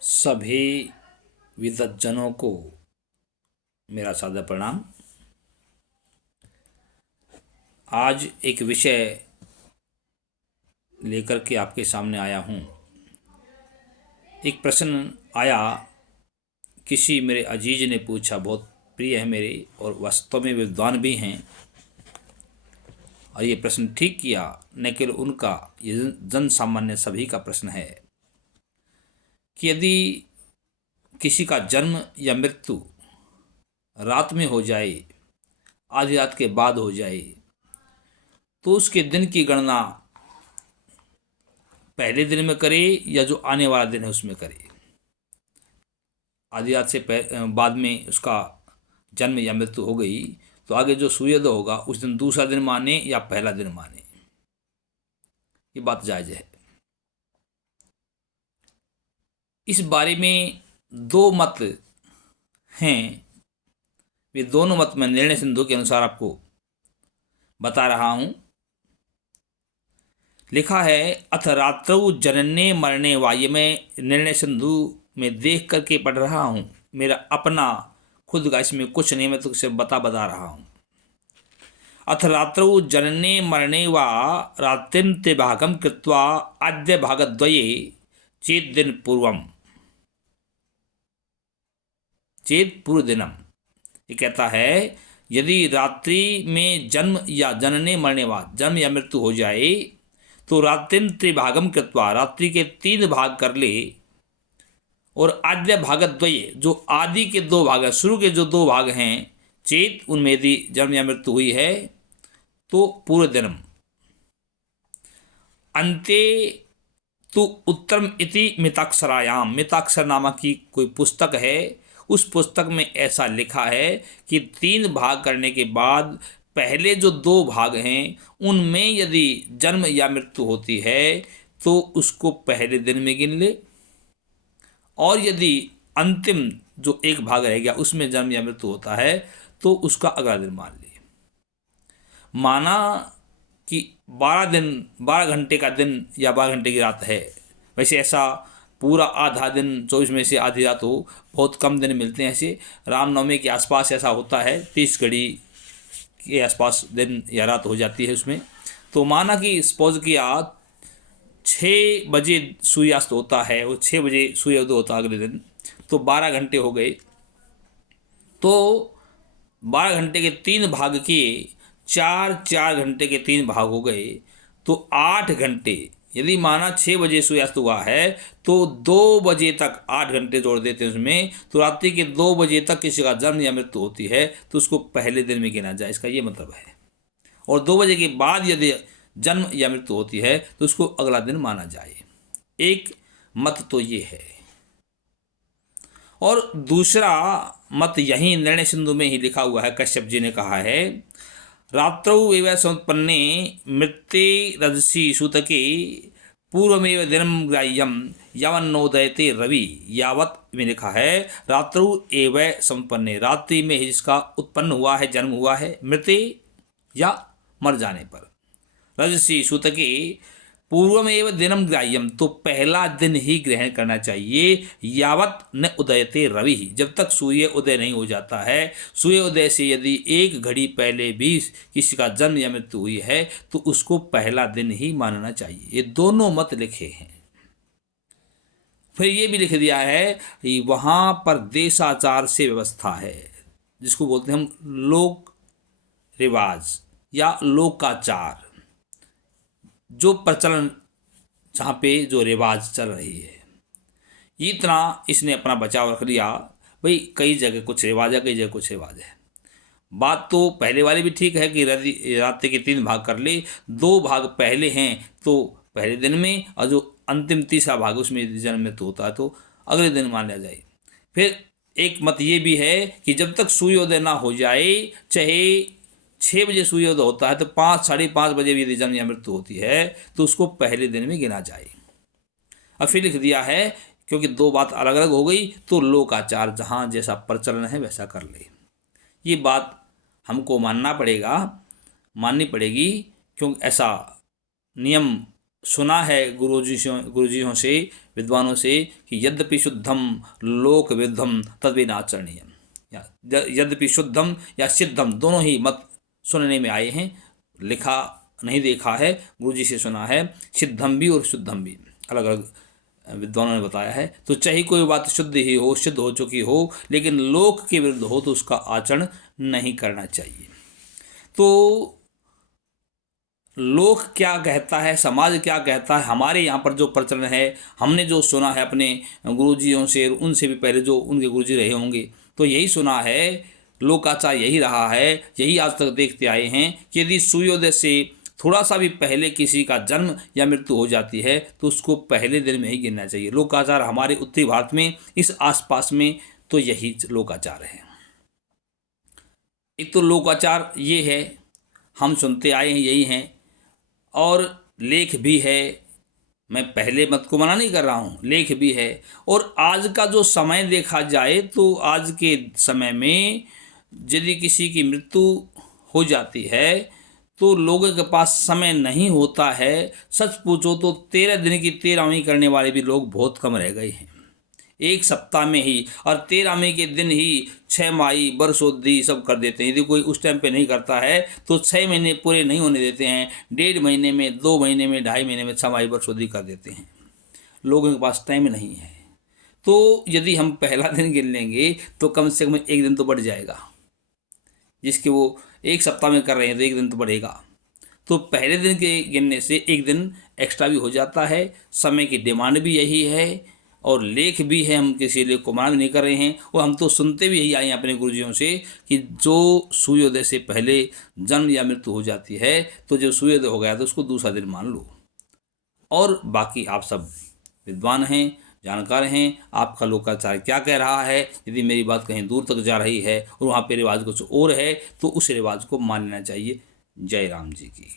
सभी विद्वज्जनों को मेरा सादर प्रणाम। आज एक विषय लेकर के आपके सामने आया हूँ। एक प्रश्न आया, किसी मेरे अजीज ने पूछा, बहुत प्रिय है मेरे और वास्तव में विद्वान भी हैं, और ये प्रश्न ठीक किया, न केवल उनका, ये जन सामान्य सभी का प्रश्न है कि यदि किसी का जन्म या मृत्यु रात में हो जाए, आधी रात के बाद हो जाए, तो उसके दिन की गणना पहले दिन में करे या जो आने वाला दिन है उसमें करे। आधी रात से बाद में उसका जन्म या मृत्यु हो गई तो आगे जो सूर्योदय होगा उस दिन दूसरा दिन माने या पहला दिन माने, ये बात जायज है। इस बारे में दो मत हैं। वे दोनों मत मैं निर्णय सिंधु के अनुसार आपको बता रहा हूं। लिखा है, अथ रात्रौ जनने मरने वा। ये मैं निर्णय सिंधु में देख करके पढ़ रहा हूं, मेरा अपना खुद का इसमें कुछ नहीं, मैं तुझसे बता रहा हूं। अथ रात्रौ जनने मरने वा रात्रिम ते भागम कृत्वा आद्य भागद्वये चेत दिन पूर्वम चेत पूर्व दिनम। ये कहता है, यदि रात्रि में जन्म या जनने मरने वा, जन्म या मृत्यु हो जाए, तो रात्रिम त्रिभागम कृत्वा, रात्रि के 3 भाग कर ले, और आद्य भागद्वय, जो आदि के 2 भाग हैं, शुरू के जो 2 भाग हैं, चेत, उनमें यदि जन्म या मृत्यु हुई है तो पूर्व दिनम। अंते तो उत्तरम इति मिताक्षरायाम, मिताक्षर नामक की कोई पुस्तक है, उस पुस्तक में ऐसा लिखा है कि 3 भाग करने के बाद पहले जो 2 भाग हैं उनमें यदि जन्म या मृत्यु होती है तो उसको पहले दिन में गिन ले, और यदि अंतिम जो 1 भाग रह गया उसमें जन्म या मृत्यु होता है तो उसका अगला दिन मान ले। माना कि 12 घंटे का दिन या 12 घंटे की रात है। वैसे ऐसा पूरा आधा दिन 24 में से आधी रात हो, बहुत कम दिन मिलते हैं ऐसे। रामनवमी के आसपास ऐसा होता है, 30 घड़ी के आसपास दिन या रात हो जाती है उसमें। तो माना कि सपोज किया 6 बजे सूर्यास्त होता है और 6 बजे सूर्योदय होता है अगले दिन, तो 12 घंटे हो गए। तो 12 घंटे के 3 भाग किए, 4 घंटे के 3 भाग हो गए, तो 8 घंटे। यदि माना 6 बजे सूर्यास्त हुआ है तो 2 बजे तक 8 घंटे जोड़ देते हैं उसमें, तो रात्रि के 2 बजे तक किसी का जन्म या मृत्यु होती है तो उसको पहले दिन में गिना जाए, इसका ये मतलब है। और 2 बजे के बाद यदि जन्म या मृत्यु होती है तो उसको अगला दिन माना जाए। एक मत तो ये है। और दूसरा मत यहीं निर्णय सिंधु में ही लिखा हुआ है, कश्यप जी ने कहा है, रात्रौ एव समुत्पन्ने मृत्ते रजसी सूतके पूर्वमेव दिनम ग्राह्यम यावन्नोदयते रवि। यावत में लिखा है, रात्रौ एव समुत्पन्ने, रात्रि में ही जिसका उत्पन्न हुआ है, जन्म हुआ है, मृत्ते या मर जाने पर, रजसी सूतके पूर्वमेव दिनम ग्राह्यम, तो पहला दिन ही ग्रहण करना चाहिए। यावत न उदयते रवि, जब तक सूर्य उदय नहीं हो जाता है। सूर्य उदय से यदि 1 घड़ी पहले भी किसी का जन्म या मृत्यु हुई है तो उसको पहला दिन ही मानना चाहिए। ये दोनों मत लिखे हैं। फिर ये भी लिख दिया है कि वहाँ पर देशाचार से व्यवस्था है, जिसको बोलते हैं हम लोक रिवाज या लोकाचार, जो प्रचलन, जहाँ पे जो रिवाज चल रही है, इतना इसने अपना बचाव रख लिया। भाई कई जगह कुछ रिवाज है, कई जगह कुछ रिवाज है। बात तो पहले वाली भी ठीक है कि रात्रि के 3 भाग कर ले, 2 भाग पहले हैं तो पहले दिन में, और जो अंतिम तीसरा भाग उसमें जन्म मृत्यु होता है तो अगले दिन मान लिया जाए। फिर एक मत ये भी है कि जब तक सूर्योदय ना हो जाए, चाहे 6 बजे सूर्योदय होता है तो 5, 5:30 बजे भी यदि जन्म या मृत्यु होती है तो उसको पहले दिन में गिना जाए। और फिर लिख दिया है, क्योंकि 2 बात अलग अलग हो गई तो लोकाचार, जहाँ जैसा प्रचलन है वैसा कर ले। ये बात हमको मानना पड़ेगा, माननी पड़ेगी, क्योंकि ऐसा नियम सुना है गुरुजियों से, विद्वानों से कि यद्यपि शुद्धम लोक विद्धम तद्विनाचरणीयम, यद्यपि शुद्धम या सिद्धम दोनों ही मत सुनने में आए हैं, लिखा नहीं देखा है, गुरुजी से सुना है। सिद्धम भी और शुद्धम भी अलग अलग विद्वानों ने बताया है। तो चाहे कोई बात शुद्ध ही हो, सिद्ध हो चुकी हो, लेकिन लोक के विरुद्ध हो तो उसका आचरण नहीं करना चाहिए। तो लोक क्या कहता है, समाज क्या कहता है, हमारे यहाँ पर जो प्रचलन है, हमने जो सुना है अपने गुरुजियों से, उनसे भी पहले जो उनके गुरुजी रहे होंगे, तो यही सुना है, लोकाचार यही रहा है, यही आज तक देखते आए हैं कि यदि सूर्योदय से थोड़ा सा भी पहले किसी का जन्म या मृत्यु हो जाती है तो उसको पहले दिन में ही गिनना चाहिए। लोकाचार हमारे उत्तरी भारत में, इस आसपास में तो यही लोकाचार है। एक तो लोकाचार ये है, हम सुनते आए हैं, यही हैं, और लेख भी है। मैं पहले मत को मना नहीं कर रहा हूँ, लेख भी है। और आज का जो समय देखा जाए तो आज के समय में यदि किसी की मृत्यु हो जाती है तो लोगों के पास समय नहीं होता है। सच पूछो तो 13 दिन की 13वीं करने वाले भी लोग बहुत कम रह गए हैं, एक सप्ताह में ही। और 13वीं के दिन ही 6 माही बरसोद्धी सब कर देते हैं। यदि कोई उस टाइम पे नहीं करता है तो 6 महीने पूरे नहीं होने देते हैं, 1.5 महीने में, 2 महीने में, 2.5 महीने में 6 माही बरसोद्धी कर देते हैं। लोगों के पास टाइम नहीं है। तो यदि हम पहला दिन गिन लेंगे तो कम से कम एक दिन तो बढ़ जाएगा। जिसके वो एक सप्ताह में कर रहे हैं तो एक दिन तो बढ़ेगा। तो पहले दिन के गिनने से एक दिन एक्स्ट्रा भी हो जाता है। समय की डिमांड भी यही है और लेख भी है, हम किसी लेख को मना नहीं कर रहे हैं। और हम तो सुनते भी यही आए हैं अपने गुरुजियों से कि जो सूर्योदय से पहले जन्म या मृत्यु हो जाती है तो जब सूर्योदय हो गया तो उसको दूसरा दिन मान लो। और बाकी आप सब विद्वान हैं, जानकार हैं, आपका लोकाचार क्या कह रहा है। यदि मेरी बात कहीं दूर तक जा रही है और वहाँ पे रिवाज कुछ और है तो उस रिवाज को मान लेना चाहिए। जय राम जी की।